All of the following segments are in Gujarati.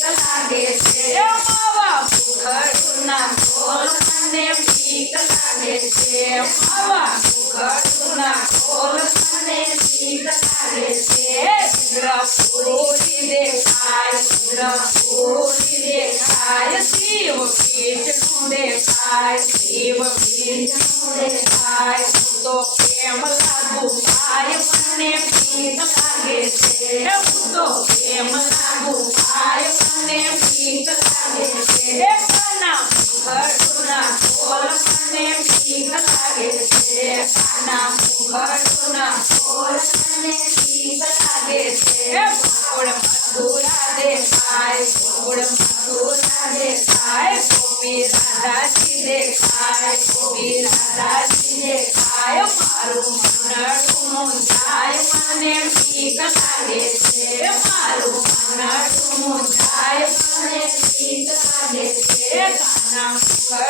બીક લાગે છે એ માવા મુખડુના ખોલ મને બીક લાગે છે માવા મુખડુના ખોલ મને બીક લાગે છે ઇન્દ્રપુરી દેખાય ઇન્દ્રપુરી દેખાય શિવ પીઠનું દેખાય શિવ પીઠનું દેખાય હું તો કેમ લાગુ ભાઈ મને બીક લાગે છે હું તો કાના મુખડુના ખોલ મને બીક લાગે છે ગોળ મધુરા દેખાય ગોળ મધુરા દેખાય ગોપી રાધાજી દેખાય ગોપી રાધાજી દેખાય મારું મનડું જાય મને બીક લાગે છે મારું મનડું જાય મને બીક લાગે છે કાના મુખડુના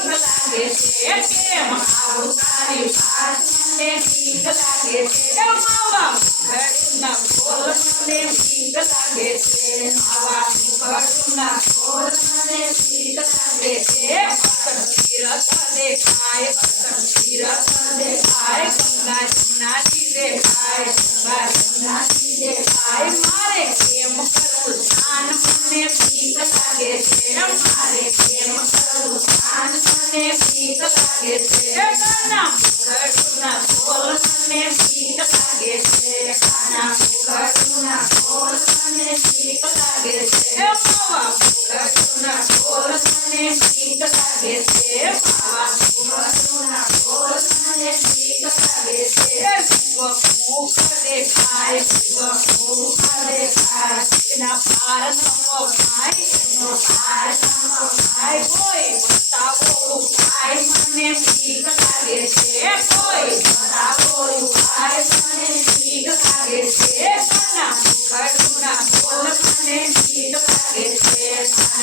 બીક લાગે છે કેમ આવું તારી બાજુ મને લાગે છે માવા તીરથ દેખાય અસર તીરથ દેખાય ગંગા બીક લાગે છે કાના મુખડુના ખોલ મને બીક લાગે છે કાના મુખડુના ખોલ મને બીક લાગે છે માવા મુખડુના ખોલ મને બીક લાગે છે માવા મુખડુના ખોલ મને બીક લાગે છે શિવમુખ દેખાય શિવમુખ દેખાય એના પાર નમો ભાઈ એનો પાર નમો ભાઈ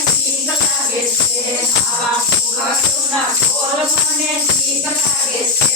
ઠીક લાગે છે આ ફૂલ મને ઠીક લાગે છે